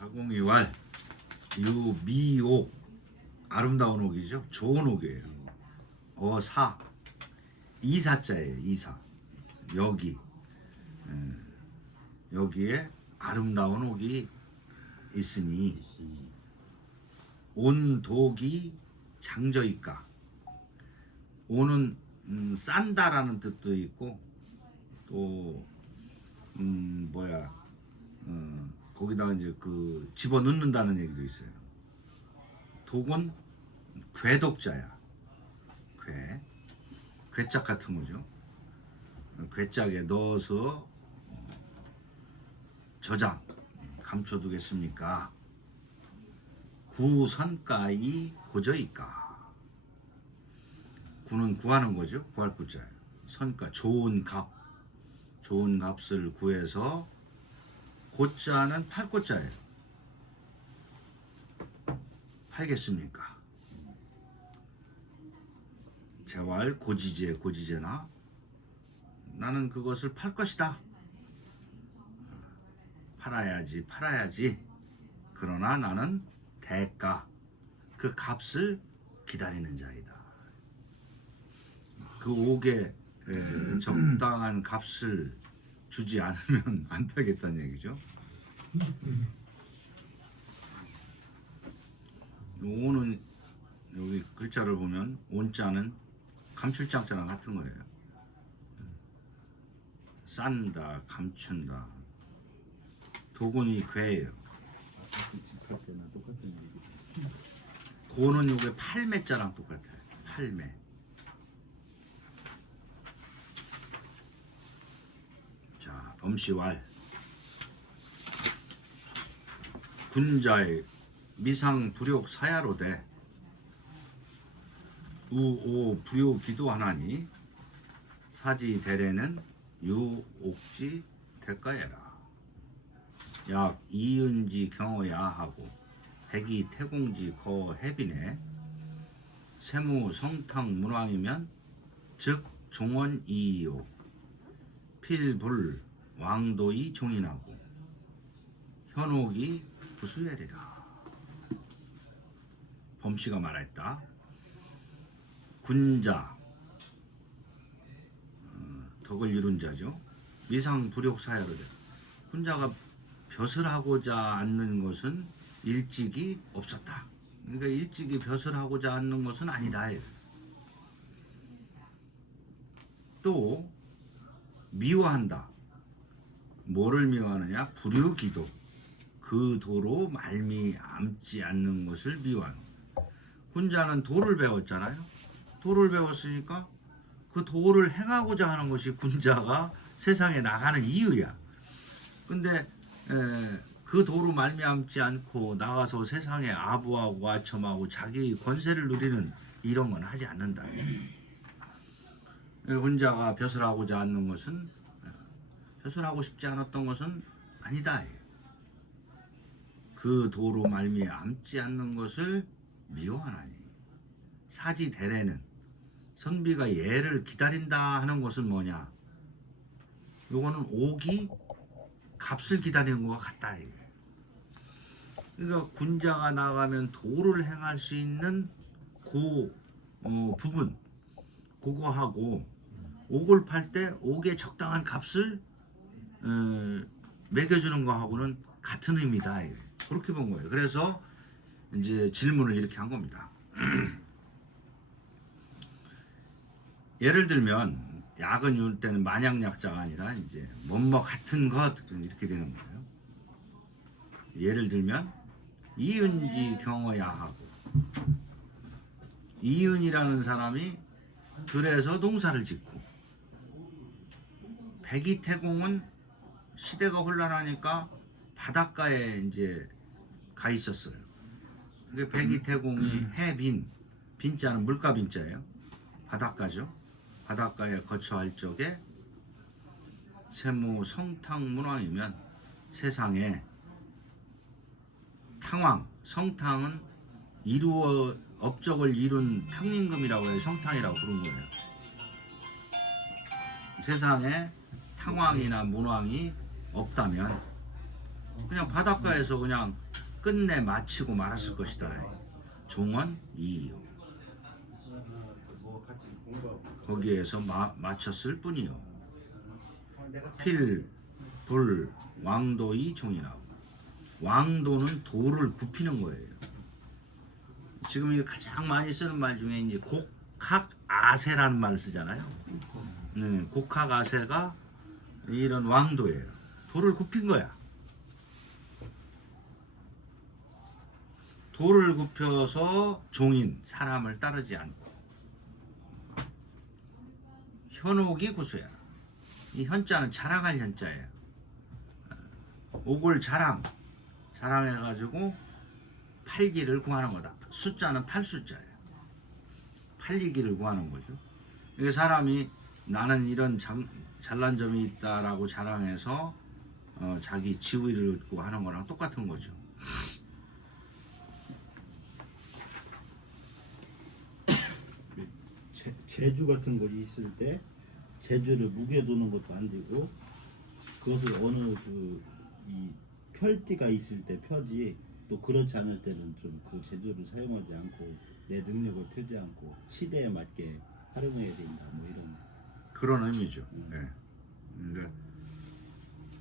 사공이왈 유미옥 아름다운 옥이죠. 좋은 옥이에요. 어사 이사자예요. 이사 여기 여기에 아름다운 옥이 있으니 온독이 장저이까. 온은 싼다라는 뜻도 있고 또 거기다가 이제 그 집어 넣는다는 얘기도 있어요. 독은 괴독자야. 괴짝 같은 거죠. 괴짝에 넣어서 저장 감춰두겠습니까? 구선가이 고저이까. 구는 구하는 거죠. 구할 구자예요. 선가 좋은 값, 좋은 값을 구해서 고자는 팔 고자예요. 팔겠습니까? 재활 고지제나 나는 그것을 팔 것이다. 팔아야지. 그러나 나는 대가 그 값을 기다리는 자이다. 그 옥에 적당한 값을 주지 않으면 안 팔겠다는 얘기죠. 오는 여기 글자를 보면 온자는 감출장자랑 같은 거예요. 싼다, 감춘다. 도군이 괴예요. 고는 요게 팔매자랑 똑같아요. 팔매. 자, 엄시왈 군자의 미상 불욕 사야로 돼 우오 불욕기도 하나니 사지 대례는 유옥지 대가야라. 약 이은지 경어야하고 백이 태공지 거 해비네 세무 성탕 문왕이면 즉 종원 이이요 필불 왕도이 종인하고 현옥이 부수예리라. 범씨가 말했다. 군자 덕을 이룬 자죠. 미상 불욕사야로 돼. 군자가 벼슬 하고자 않는 것은 일찍이 없었다. 그러니까 일찍이 벼슬 하고자 않는 것은 아니다. 또 미워한다. 뭐를 미워하느냐? 불효기도. 그 도로 말미암지 않는 것을 미워하는. 군자는 도를 배웠잖아요. 도를 배웠으니까 그 도를 행하고자 하는 것이 군자가 세상에 나가는 이유야. 근데 그 도로 말미암지 않고 나가서 세상에 아부하고 아첨하고 자기 권세를 누리는 이런 건 하지 않는다. 군자가 벼슬하고자 않는 것은 벼슬하고 싶지 않았던 것은 아니다. 그 도로 말미암지 않는 것을 미워하나니. 사지 대례는 선비가 예를 기다린다 하는 것은 뭐냐? 요거는 옥이 값을 기다리는 것과 같다. 그러니까 군자가 나가면 도를 행할 수 있는 부분 그거하고 옥을 팔 때 옥에 적당한 값을 매겨주는 거하고는 같은 의미다. 그렇게 본 거예요. 그래서 이제 질문을 이렇게 한 겁니다. 예를 들면 약은 이럴 때는 만약약자가 아니라 이제 뭐뭐 같은 것 이렇게 되는 거예요. 예를 들면 이은지 경어야하고 이은이라는 사람이 들에서 농사를 짓고 백이태공은 시대가 혼란하니까 바닷가에 이제 가 있었어요. 백이태공이 해빈 빈자는 물가 빈자예요. 바닷가죠. 바닷가에 거처할 적에 세무 성탕 문왕이면 세상에 탕왕 성탕은 업적을 이룬 탕림금이라고 해요. 성탕이라고 부른 거예요. 세상에 탕왕이나 문왕이 없다면 그냥 바닷가에서 그냥 끝내 마치고 말았을 것이다. 종은 이요. 거기에서 마쳤을 뿐이요. 필, 불, 왕도의 종이라고. 왕도는 도를 굽히는 거예요. 지금 이 가장 많이 쓰는 말 중에 이제 곡학아세라는 말을 쓰잖아요. 곡학아세가 이런 왕도예요. 도를 굽힌 거야. 도를 굽혀서 종인 사람을 따르지 않고. 현옥이 구수야. 이 현자는 자랑할 현자예요. 옥을 자랑해가지고 팔기를 구하는 거다. 숫자는 8숫자예요. 팔리기를 구하는 거죠. 이게 사람이 나는 이런 잘난 점이 있다라고 자랑해서 자기 지위를 얻고 하는 거랑 똑같은 거죠. 제주 같은 곳이 있을 때 제주를 묵여두는 것도 안 되고 그것을 어느 이 펼띠가 있을 때 펴지 또 그렇지 않을 때는 좀 그 제주를 사용하지 않고 내 능력을 펴지 않고 시대에 맞게 활용해야 된다 뭐 이런 그런 의미죠. 네. 그러니까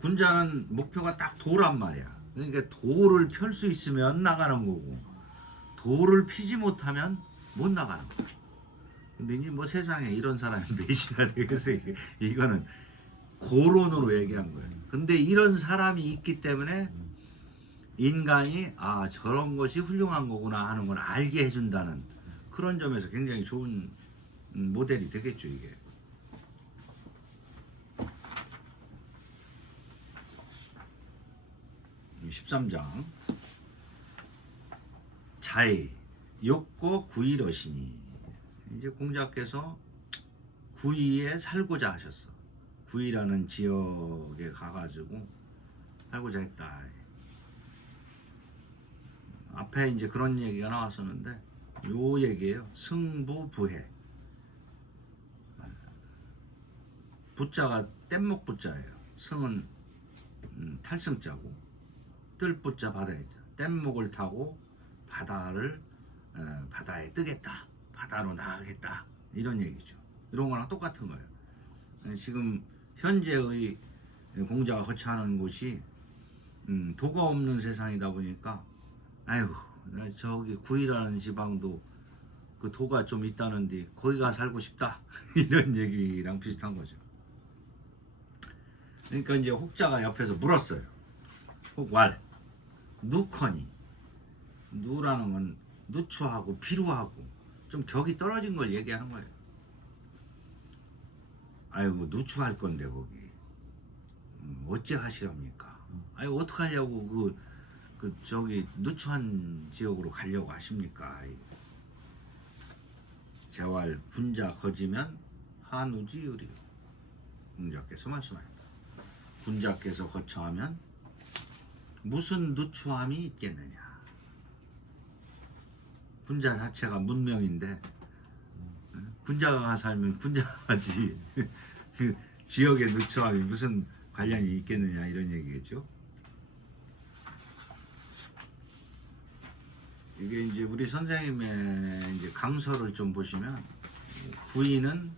군자는 목표가 딱 도란 말이야. 그러니까 도를 펼 수 있으면 나가는 거고 도를 피지 못하면 못 나가는 거야. 근데 이제 뭐 세상에 이런 사람이 몇이나 되겠어요. 이거는 고론으로 얘기한 거예요. 근데 이런 사람이 있기 때문에 인간이 아 저런 것이 훌륭한 거구나 하는 걸 알게 해준다는 그런 점에서 굉장히 좋은 모델이 되겠죠 이게. 이 13장 자의 욕고 구이러시니 이제 공자께서 구이에 살고자 하셨어. 구이라는 지역에 가가지고 살고자 했다. 앞에 이제 그런 얘기가 나왔었는데 요 얘기예요. 승부부해. 부자가 뗏목 부자예요. 승은 탈승자고 뜰부자 바다였죠. 뗏목을 타고 바다에 뜨겠다. 바다로 나가겠다. 이런 얘기죠. 이런 거랑 똑같은 거예요. 지금 현재의 공자가 거처하는 곳이 도가 없는 세상이다 보니까 아유 저기 구이라는 지방도 그 도가 좀 있다는데 거기 가 살고 싶다. 이런 얘기랑 비슷한 거죠. 그러니까 이제 혹자가 옆에서 물었어요. 혹왈 누커니 누라는 건 누추하고 비루하고 좀 격이 떨어진 걸 얘기하는 거예요. 아이고 누추할 건데 거기 어찌 하시렵니까? 아니 어떡하려고 저기 누추한 지역으로 가려고 하십니까? 재활 군자 거지면 한우지의리요. 공자께서 말씀하셨다. 군자께서 거처하면 무슨 누추함이 있겠느냐. 군자 자체가 문명인데 군자가 살면 군자하지 그 지역의 누추함이 무슨 관련이 있겠느냐 이런 얘기겠죠. 이게 이제 우리 선생님의 이제 강서를 좀 보시면 구인은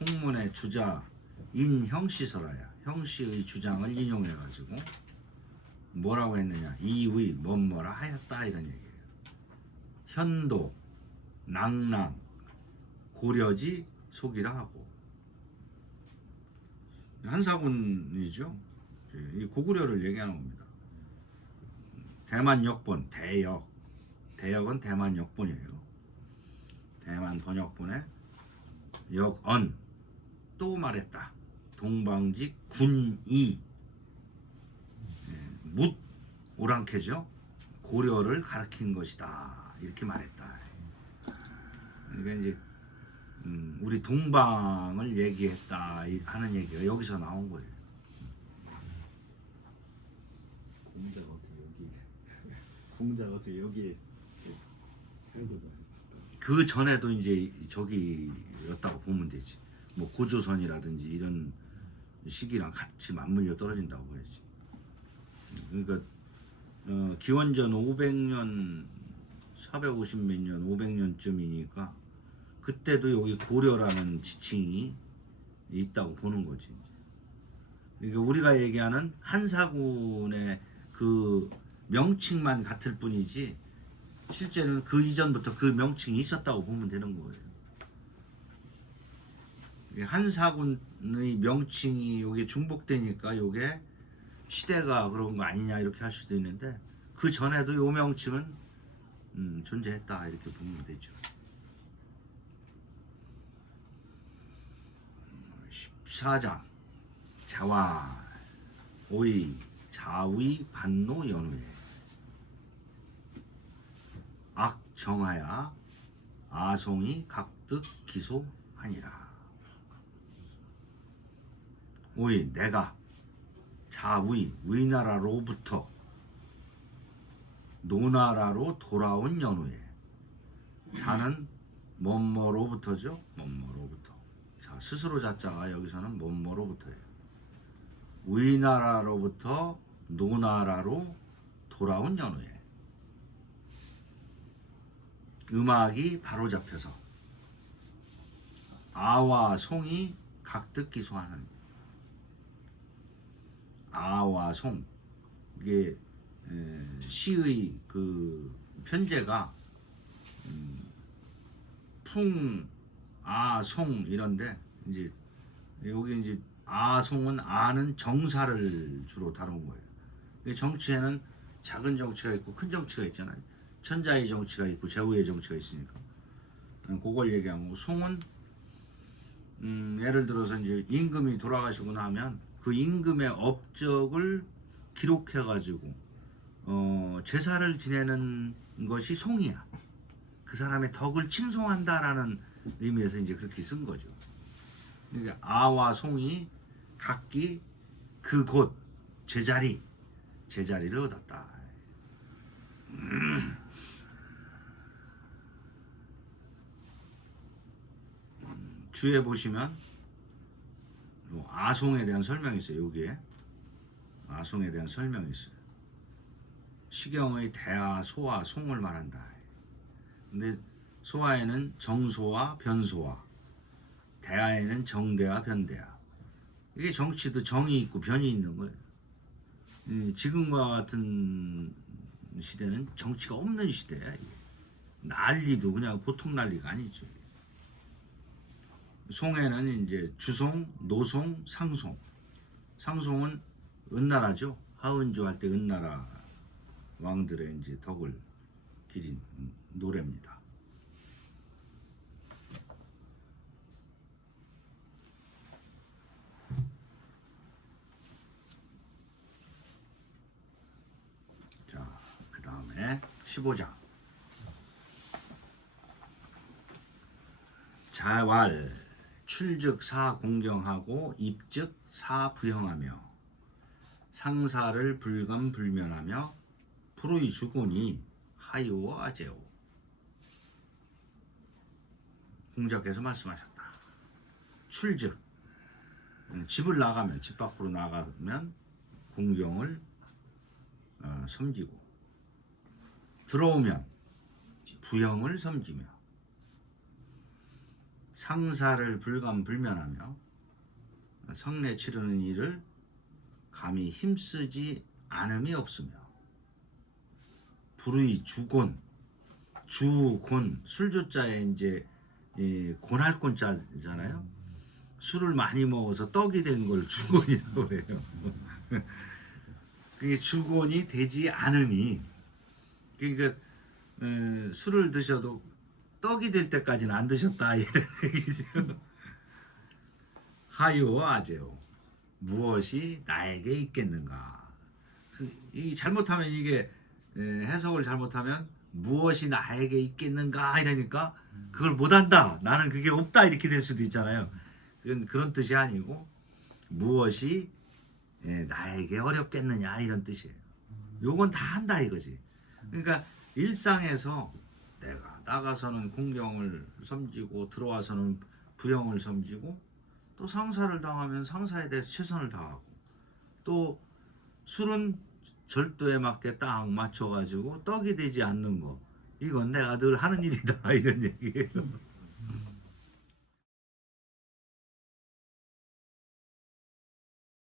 홍문의 주자 인형시설하야 형씨의 주장을 인용해가지고 뭐라고 했느냐 이의 뭐뭐라 하였다 이런 얘기예요. 현도 낭랑 고려지 속이라 하고 한사군이죠. 이 고구려를 얘기하는 겁니다. 대만 역본 대역은 대만 역본이에요. 대만 번역본에 역언 또 말했다. 동방직 군이 묻 오랑캐죠. 고려를 가리킨 것이다. 이렇게 말했다. 그러니까 이제 우리 동방을 얘기했다 하는 얘기가 여기서 나온 거예요. 공자가 어떻게 여기에 살고자 했을까? 그 전에도 이제 저기였다고 보면 되지. 뭐 고조선이라든지 이런 시기랑 같이 맞물려 떨어진다고 해야지. 그러니까 기원전 500년 450몇 년 500년쯤이니까 그때도 여기 고려라는 지칭이 있다고 보는 거지. 그러니까 우리가 얘기하는 한사군의 그 명칭만 같을 뿐이지 실제는 그 이전부터 그 명칭이 있었다고 보면 되는 거예요. 한사군의 명칭이 요게 중복되니까 요게 시대가 그런 거 아니냐 이렇게 할 수도 있는데 그 전에도 요 명칭은 존재했다 이렇게 보면 되죠. 14장 자활 오이 자위 반노 연후에 악정하야 아송이 각득 기소하니라. 오이 내가 자위 위나라로부터 노나라로 돌아온 연후에 자는 뭐뭐로부터죠? 뭐뭐로부터. 자, 스스로 자자가 여기서는 뭐뭐로부터예요. 위나라로부터 노나라로 돌아온 연후에 음악이 바로 잡혀서 아와 송이 각득 기소하는. 아와 송 이게 시의 그 편제가 풍, 아, 송 이런데 이제 여기 이제 아, 송은 아는 정사를 주로 다룬 거예요. 정치에는 작은 정치가 있고 큰 정치가 있잖아요. 천자의 정치가 있고 제후의 정치가 있으니까 그걸 얘기한 거고 송은 예를 들어서 이제 임금이 돌아가시고 나면 그 임금의 업적을 기록해 가지고 제사를 지내는 것이 송이야. 그 사람의 덕을 칭송한다라는 의미에서 이제 그렇게 쓴 거죠. 그러니까 아와 송이 각기 그 곳 제자리를 얻었다. 주에 보시면 아송에 대한 설명이 있어요. 여기에 아송에 대한 설명이 있어요. 시경의 대아, 소아, 송을 말한다. 근데 소아에는 정소와 변소와, 대아에는 정대와 변대야. 이게 정치도 정이 있고 변이 있는 거예요. 지금과 같은 시대는 정치가 없는 시대야. 이게. 난리도 그냥 보통 난리가 아니죠. 송에는 이제 주송, 노송, 상송. 상송은 은나라죠. 하은조 할 때 은나라 왕들의 이제 덕을 기린 노래입니다. 자, 그 다음에 15장. 자활 출즉 사 공경하고 입즉 사 부형하며 상사를 불감불면하며 불의 주곤이 하이오 아제오. 공자께서 말씀하셨다. 출즉 집을 나가면 집 밖으로 나가면 공경을 섬기고 들어오면 부형을 섬기며 상사를 불감불면하며 성례 치르는 일을 감히 힘쓰지 않음이 없으며 불의 주곤 주곤 술주자에 이제 곤할 곤자잖아요. 술을 많이 먹어서 떡이 된 걸 주곤이라고 해요. 그게 주곤이 되지 않음이 그러니까 술을 드셔도 떡이 될 때까지는 안 드셨다 이런 얘기죠. 하요 아제오 무엇이 나에게 있겠는가. 이 잘못하면 이게 해석을 잘못하면 무엇이 나에게 있겠는가 이러니까 그걸 못한다 나는 그게 없다 이렇게 될 수도 있잖아요. 그런 뜻이 아니고 무엇이 나에게 어렵겠느냐 이런 뜻이에요. 요건 다 한다 이거지. 그러니까 일상에서 내가 나가서는 공경을 섬기고 들어와서는 부형을 섬기고 또 상사를 당하면 상사에 대해서 최선을 다하고 또 술은 절도에 맞게 딱 맞춰가지고 떡이 되지 않는 거 이건 내가 늘 하는 일이다 이런 얘기예요.